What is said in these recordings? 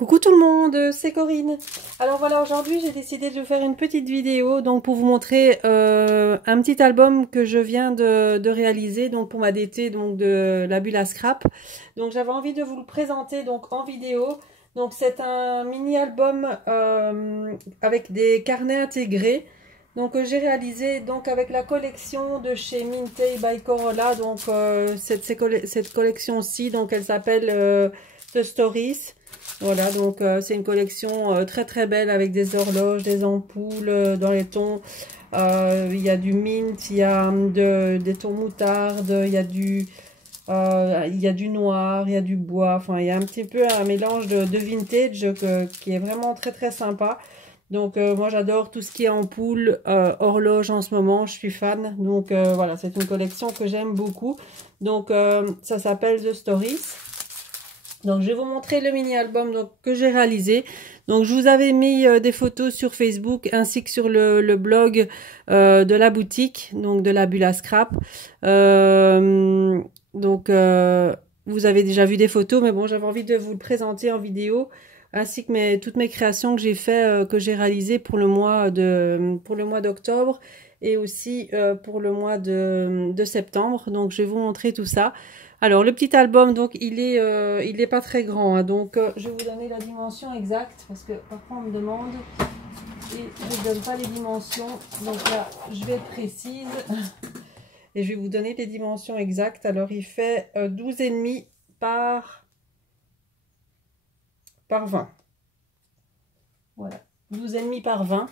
Coucou tout le monde, c'est Corinne. Alors voilà, aujourd'hui j'ai décidé de faire une petite vidéo donc pour vous montrer un petit album que je viens de réaliser donc pour ma DT donc de la bulle à scrap. Donc j'avais envie de vous le présenter donc en vidéo. Donc c'est un mini album avec des carnets intégrés. Donc j'ai réalisé donc avec la collection de chez Mintay by Corolla. Donc cette collection-ci donc elle s'appelle The Stories. Voilà, donc c'est une collection très très belle avec des horloges, des ampoules dans les tons. Il y a du mint, il y a des tons moutarde, il y a du noir, il y a du bois. Enfin, il y a un petit peu un mélange de vintage qui est vraiment très très sympa. Donc moi j'adore tout ce qui est ampoule, horloge en ce moment, je suis fan. Donc voilà, c'est une collection que j'aime beaucoup. Donc ça s'appelle The Stories. Donc je vais vous montrer le mini album donc, que j'ai réalisé. Donc je vous avais mis des photos sur Facebook ainsi que sur le blog de la boutique, donc de la bulle à scrap. Vous avez déjà vu des photos, mais bon j'avais envie de vous le présenter en vidéo, ainsi que toutes mes créations que j'ai fait, que j'ai réalisées pour le mois d'octobre et aussi pour le mois de septembre. Donc je vais vous montrer tout ça. Alors le petit album donc il est pas très grand hein, donc je vais vous donner la dimension exacte parce que parfois on me demande et je ne donne pas les dimensions, donc là je vais être précise et je vais vous donner les dimensions exactes. Alors il fait 12,5 par 20, voilà, 12,5 par 20.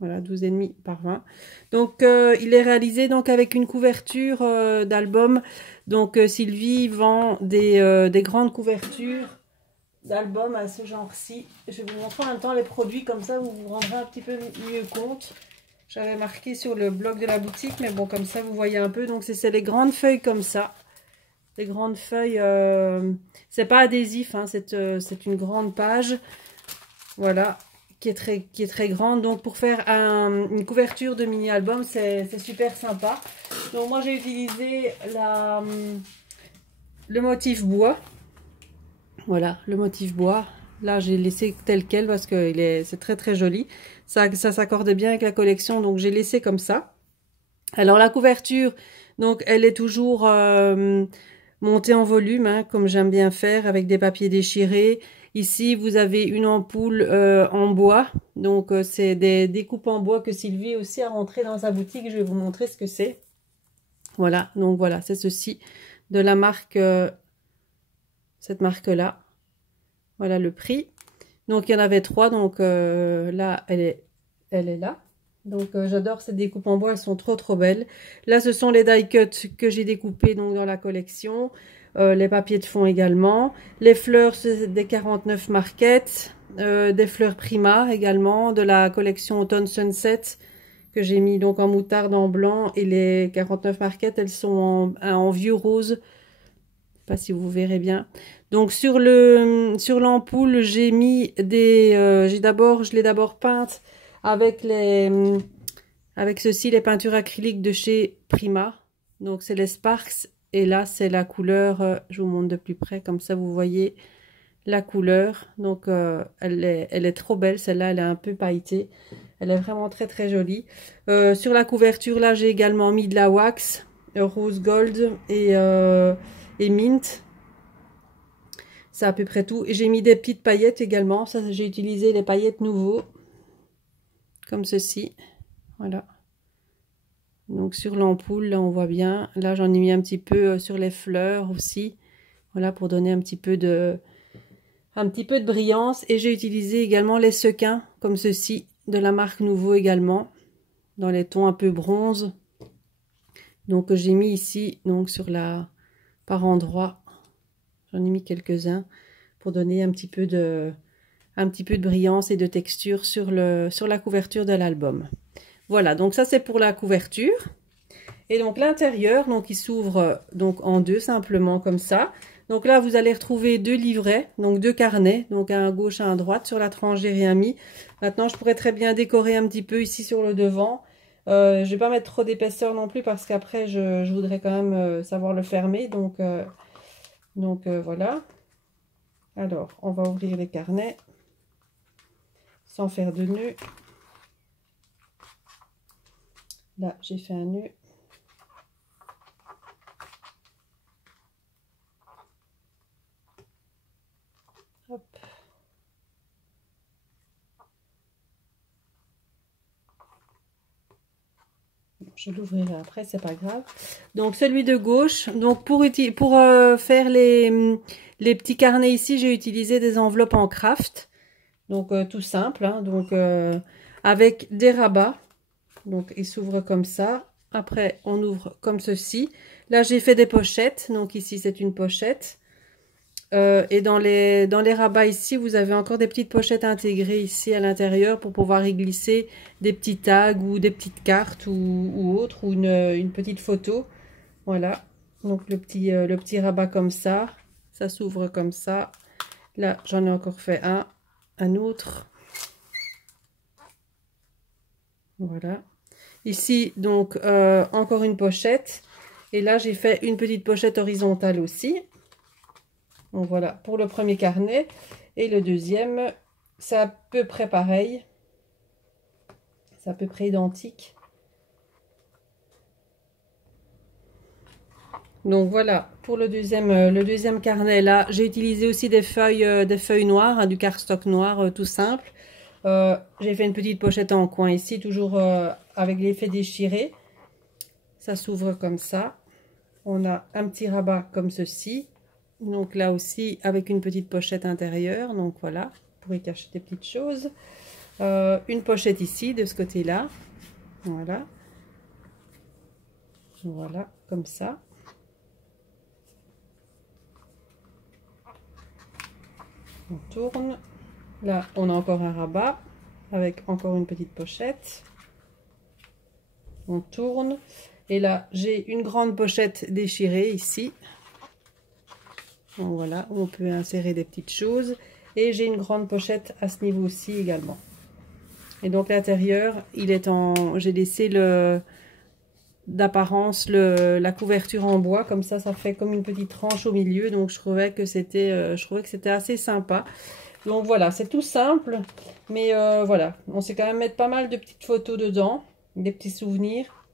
Voilà, 12,5 par 20. Donc, il est réalisé donc avec une couverture d'album. Donc, Sylvie vend des grandes couvertures d'album à ce genre-ci. Je vais vous montrer en même temps les produits, comme ça vous vous rendrez un petit peu mieux compte. J'avais marqué sur le blog de la boutique, mais bon, comme ça vous voyez un peu. Donc, c'est les grandes feuilles comme ça. Les grandes feuilles, c'est pas adhésif, hein, c'est une grande page. Voilà. Qui est très grande, donc pour faire une couverture de mini album c'est super sympa. Donc moi j'ai utilisé le motif bois, voilà, le motif bois. Là j'ai laissé tel quel parce que c'est très très joli, ça s'accorde bien avec la collection, donc j'ai laissé comme ça. Alors la couverture, donc elle est toujours montée en volume, hein, comme j'aime bien faire, avec des papiers déchirés. Ici, vous avez une ampoule en bois. Donc, c'est des découpes en bois que Sylvie aussi a rentré dans sa boutique. Je vais vous montrer ce que c'est. Voilà, donc voilà, c'est ceci de la marque, cette marque-là. Voilà le prix. Donc, il y en avait 3. Donc, là, elle est là. Donc, j'adore ces découpes en bois. Elles sont trop, trop belles. Là, ce sont les die cuts que j'ai découpés donc, dans la collection. Les papiers de fond également. Les fleurs, c'est des 49 Marquette. Des fleurs Prima également. De la collection Autumn Sunset que j'ai mis donc en moutarde, en blanc. Et les 49 Marquette, elles sont en vieux rose. Je ne sais pas si vous verrez bien. Donc sur l'ampoule, j'ai mis je l'ai d'abord peinte avec ceci, les peintures acryliques de chez Prima. Donc c'est les Sparks. Et là, c'est la couleur, je vous montre de plus près, comme ça vous voyez la couleur. Donc, elle est trop belle, celle-là, elle est un peu pailletée. Elle est vraiment très très jolie. Sur la couverture, là, j'ai également mis de la wax, rose gold et mint. C'est à peu près tout. Et j'ai mis des petites paillettes également. Ça, j'ai utilisé les paillettes nouveaux, comme ceci. Voilà. Donc sur l'ampoule, là on voit bien. Là j'en ai mis un petit peu sur les fleurs aussi. Voilà, pour donner un petit peu de brillance. Et j'ai utilisé également les sequins, comme ceci, de la marque Nouveau également. Dans les tons un peu bronze. Donc j'ai mis ici, donc par endroit. J'en ai mis quelques-uns pour donner un petit peu de brillance et de texture sur la couverture de l'album. Voilà, donc ça c'est pour la couverture. Et donc l'intérieur, donc il s'ouvre donc en deux simplement comme ça. Donc là vous allez retrouver 2 livrets, donc 2 carnets, donc un à gauche et un à droite. Sur la tranche j'ai rien mis. Maintenant je pourrais très bien décorer un petit peu ici sur le devant. Je vais pas mettre trop d'épaisseur non plus parce qu'après je voudrais quand même savoir le fermer. Donc voilà. Alors, on va ouvrir les carnets sans faire de nœud. Là, j'ai fait un nœud. Hop. Je l'ouvrirai après, c'est pas grave. Donc celui de gauche, donc pour faire les petits carnets ici, j'ai utilisé des enveloppes en craft. Donc tout simple, hein, donc avec des rabats. Donc il s'ouvre comme ça. Après on ouvre comme ceci. Là j'ai fait des pochettes. Donc ici c'est une pochette. Et dans les rabats ici, vous avez encore des petites pochettes intégrées ici à l'intérieur pour pouvoir y glisser des petits tags ou des petites cartes ou autre, ou une petite photo. Voilà, donc le petit rabat comme ça s'ouvre comme ça. Là, j'en ai encore fait un autre. Voilà. Ici, donc, encore une pochette. Et là, j'ai fait une petite pochette horizontale aussi. Donc voilà, pour le premier carnet. Et le deuxième, c'est à peu près pareil. C'est à peu près identique. Donc voilà, pour le deuxième carnet là, j'ai utilisé aussi des feuilles noires, hein, du cardstock noir tout simple. J'ai fait une petite pochette en coin ici, toujours avec l'effet déchiré. Ça s'ouvre comme ça. On a un petit rabat comme ceci. Donc là aussi avec une petite pochette intérieure. Donc voilà, vous pourrez cacher des petites choses. Une pochette ici de ce côté-là. Voilà. Voilà, comme ça. On tourne. Là, on a encore un rabat avec encore une petite pochette. On tourne. Et là, j'ai une grande pochette déchirée ici. Donc voilà, où on peut insérer des petites choses. Et j'ai une grande pochette à ce niveau-ci également. Et donc l'intérieur, il est en... J'ai laissé d'apparence la couverture en bois. Comme ça fait comme une petite tranche au milieu. Donc je trouvais que c'était assez sympa. Donc voilà, c'est tout simple. Mais voilà, on sait quand même mettre pas mal de petites photos dedans. Des petits souvenirs.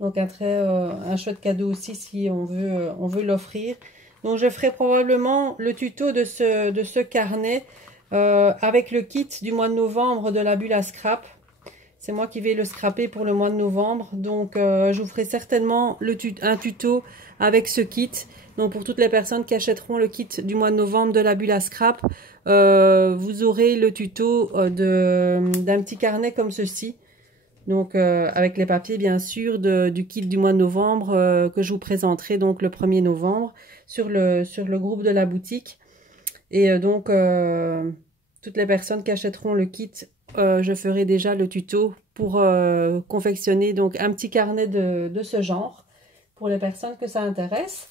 Donc un chouette cadeau aussi si on veut l'offrir. Donc je ferai probablement le tuto de ce carnet avec le kit du mois de novembre de la bulle à scrap. C'est moi qui vais le scraper pour le mois de novembre. Donc je vous ferai certainement un tuto avec ce kit. Donc pour toutes les personnes qui achèteront le kit du mois de novembre de la bulle à scrap, vous aurez le tuto d'un petit carnet comme ceci. Donc avec les papiers bien sûr du kit du mois de novembre que je vous présenterai donc le 1er novembre sur le groupe de la boutique. Et donc toutes les personnes qui achèteront le kit, je ferai déjà le tuto pour confectionner donc un petit carnet de ce genre pour les personnes que ça intéresse.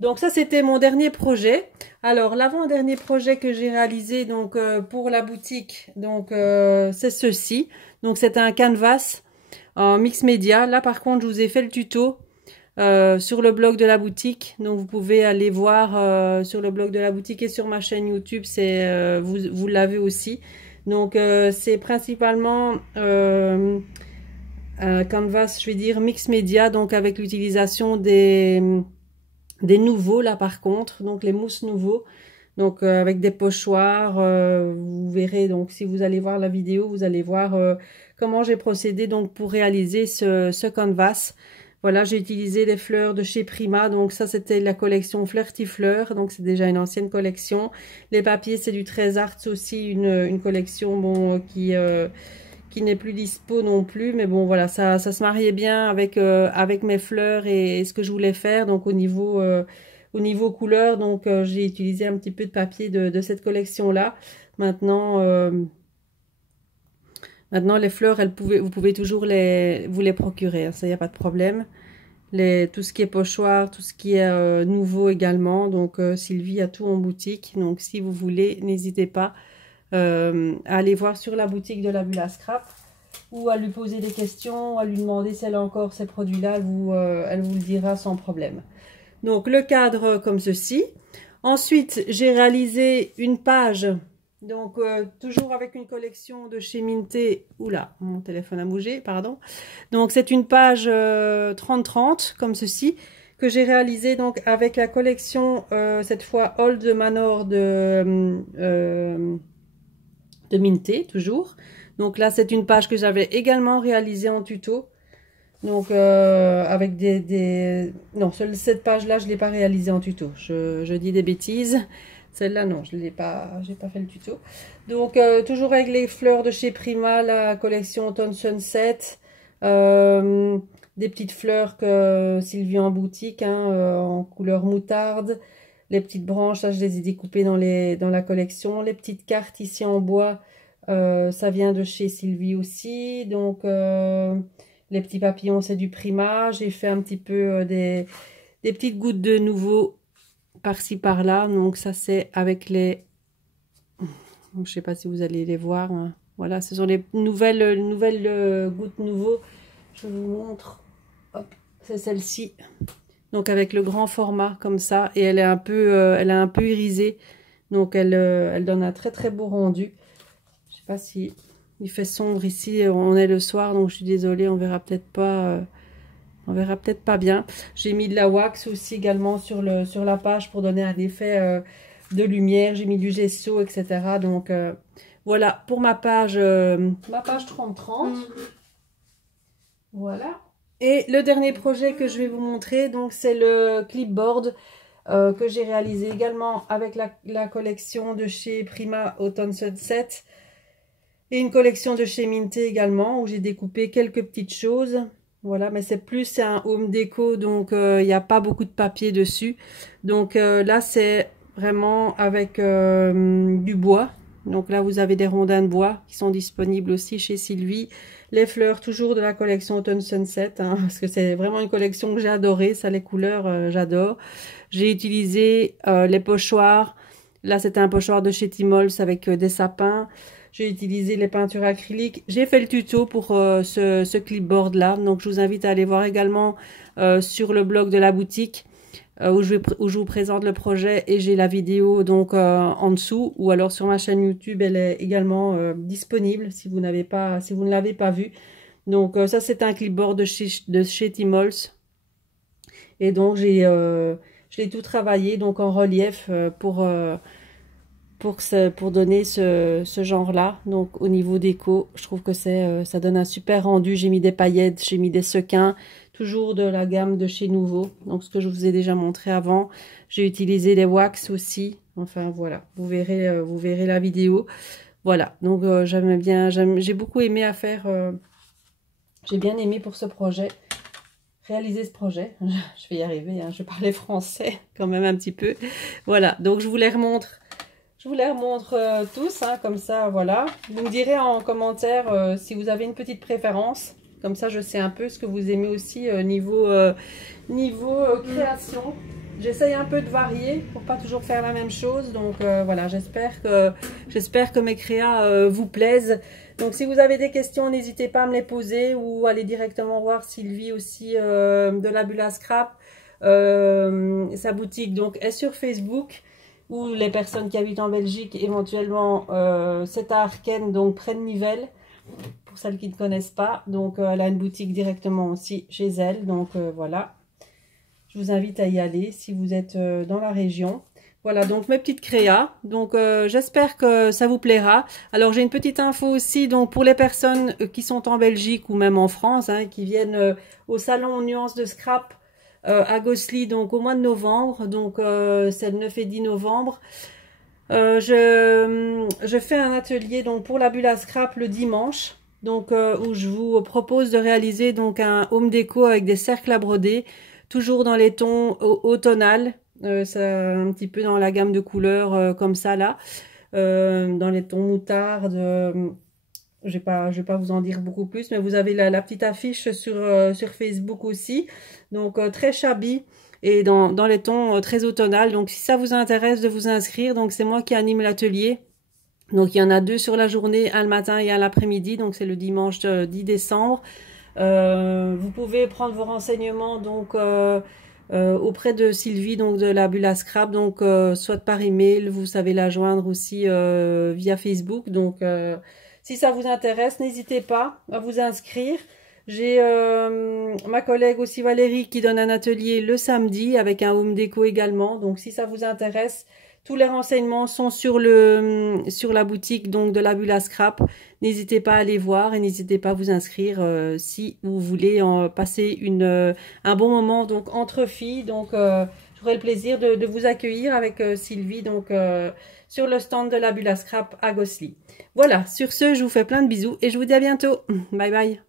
Donc ça c'était mon dernier projet. Alors l'avant-dernier projet que j'ai réalisé donc pour la boutique, donc c'est ceci. Donc c'est un canvas en mix média. Là par contre je vous ai fait le tuto sur le blog de la boutique. Donc vous pouvez aller voir sur le blog de la boutique et sur ma chaîne YouTube. C'est vous l'avez aussi. Donc c'est principalement un canvas, je vais dire mix média, donc avec l'utilisation des nouveaux là par contre, donc les mousses nouveaux, donc avec des pochoirs. Vous verrez, donc si vous allez voir la vidéo, vous allez voir comment j'ai procédé donc pour réaliser ce canvas. Voilà, j'ai utilisé des fleurs de chez Prima, donc ça c'était la collection Flirty-Fleur, donc c'est déjà une ancienne collection. Les papiers c'est du Trez Arts aussi, une collection bon qui n'est plus dispo non plus, mais bon voilà, ça se mariait bien avec mes fleurs et ce que je voulais faire. Donc au niveau couleur, donc j'ai utilisé un petit peu de papier de cette collection là. Maintenant les fleurs, vous pouvez toujours vous les procurer, hein, ça y a pas de problème. Tout ce qui est pochoir, tout ce qui est nouveau également. Donc Sylvie a tout en boutique, donc si vous voulez, n'hésitez pas à aller voir sur la boutique de la bulle à scrap, ou à lui poser des questions, à lui demander si elle a encore ces produits là, elle vous le dira sans problème. Donc le cadre comme ceci. Ensuite, j'ai réalisé une page, donc toujours avec une collection de chez Minté. Oula, mon téléphone a bougé, pardon. Donc c'est une page 30-30 comme ceci que j'ai réalisé donc avec la collection cette fois Old Manor de Minté toujours. Donc là c'est une page que j'avais également réalisée en tuto. Donc avec non, cette page là je l'ai pas réalisée en tuto, je dis des bêtises. Celle-là non, je l'ai pas, j'ai pas fait le tuto. Donc toujours avec les fleurs de chez Prima, la collection Autumn Sunset, des petites fleurs que Sylvie en boutique en couleur moutarde. Les petites branches, là je les ai découpées dans la collection. Les petites cartes ici en bois, ça vient de chez Sylvie aussi. Donc les petits papillons, c'est du Prima. J'ai fait un petit peu des petites gouttes de nouveau par-ci par-là. Donc ça, c'est avec les... Je ne sais pas si vous allez les voir. Hein. Voilà, ce sont les nouvelles gouttes nouveau. Je vous montre. C'est celle-ci. Donc avec le grand format comme ça. Et elle est un peu irisée. Donc elle donne un très très beau rendu. Je ne sais pas si... Il fait sombre ici, on est le soir, donc je suis désolée, on verra peut-être pas bien. J'ai mis de la wax aussi également sur la page pour donner un effet de lumière. J'ai mis du gesso, etc. Donc voilà pour ma page 30-30. Voilà. Et le dernier projet que je vais vous montrer, donc c'est le clipboard que j'ai réalisé également avec la collection de chez Prima Autumn Sunset. Et une collection de chez Minté également, où j'ai découpé quelques petites choses. Voilà, mais c'est un home déco, donc il n'y a pas beaucoup de papier dessus. Donc là, c'est vraiment avec du bois. Donc là, vous avez des rondins de bois qui sont disponibles aussi chez Sylvie. Les fleurs, toujours de la collection Autumn Sunset, parce que c'est vraiment une collection que j'ai adorée. Ça, les couleurs, j'adore. J'ai utilisé les pochoirs. Là, c'était un pochoir de chez Timols avec des sapins. J'ai utilisé les peintures acryliques. J'ai fait le tuto pour ce clipboard là. Donc je vous invite à aller voir également sur le blog de la boutique où je vous présente le projet et j'ai la vidéo donc en dessous, ou alors sur ma chaîne YouTube, elle est également disponible si vous ne l'avez pas vue. Donc ça c'est un clipboard de chez Timols. Et donc je l'ai tout travaillé donc en relief pour donner ce genre-là. Donc au niveau déco, je trouve que ça donne un super rendu. J'ai mis des paillettes, j'ai mis des sequins, toujours de la gamme de chez Nouveau. Donc ce que je vous ai déjà montré avant. J'ai utilisé les wax aussi. Enfin voilà, vous verrez la vidéo. Voilà, donc j'ai beaucoup aimé j'ai bien aimé pour ce projet. Réaliser ce projet. Je vais y arriver, je parlais français quand même un petit peu. Voilà, donc je vous les remontre. Je vous les remontre tous, comme ça, voilà. Vous me direz en commentaire si vous avez une petite préférence. Comme ça, je sais un peu ce que vous aimez aussi niveau création. J'essaye un peu de varier pour pas toujours faire la même chose. Donc voilà, j'espère que mes créas vous plaisent. Donc si vous avez des questions, n'hésitez pas à me les poser ou allez directement voir Sylvie aussi de la Bulle à Scrap. Sa boutique donc est sur Facebook. Ou les personnes qui habitent en Belgique, éventuellement, c'est à Arken, donc près de Nivelles, pour celles qui ne connaissent pas. Donc, elle a une boutique directement aussi chez elle. Donc, voilà. Je vous invite à y aller si vous êtes dans la région. Voilà, donc mes petites créas. Donc, j'espère que ça vous plaira. Alors, j'ai une petite info aussi. Donc, pour les personnes qui sont en Belgique ou même en France, qui viennent au salon Nuances de Scrap, à Gosselies, donc au mois de novembre, donc c'est le 9 et 10 novembre. Je fais un atelier donc pour la Bulle à Scrap le dimanche, donc où je vous propose de réaliser donc un home déco avec des cercles à broder, toujours dans les tons automnales, c'est un petit peu dans la gamme de couleurs comme ça là, dans les tons moutarde. Je vais pas vous en dire beaucoup plus, mais vous avez la petite affiche sur Facebook aussi. Donc très shabby et dans les tons très automnales. Donc si ça vous intéresse de vous inscrire, donc c'est moi qui anime l'atelier. Donc il y en a 2 sur la journée, un le matin et un l'après-midi. Donc c'est le dimanche 10 décembre. Vous pouvez prendre vos renseignements donc auprès de Sylvie, donc de la Bulle à Scrap, donc soit par email, vous savez la joindre aussi via Facebook. Donc si ça vous intéresse, n'hésitez pas à vous inscrire. J'ai ma collègue aussi Valérie qui donne un atelier le samedi avec un home déco également. Donc si ça vous intéresse, tous les renseignements sont sur la boutique donc de la Bulle à Scrap. N'hésitez pas à aller voir et n'hésitez pas à vous inscrire si vous voulez passer un bon moment donc entre filles. Donc j'aurai le plaisir de vous accueillir avec Sylvie donc sur le stand de la Bulle à Scrap à Gosselies. Voilà, sur ce, je vous fais plein de bisous et je vous dis à bientôt. Bye bye.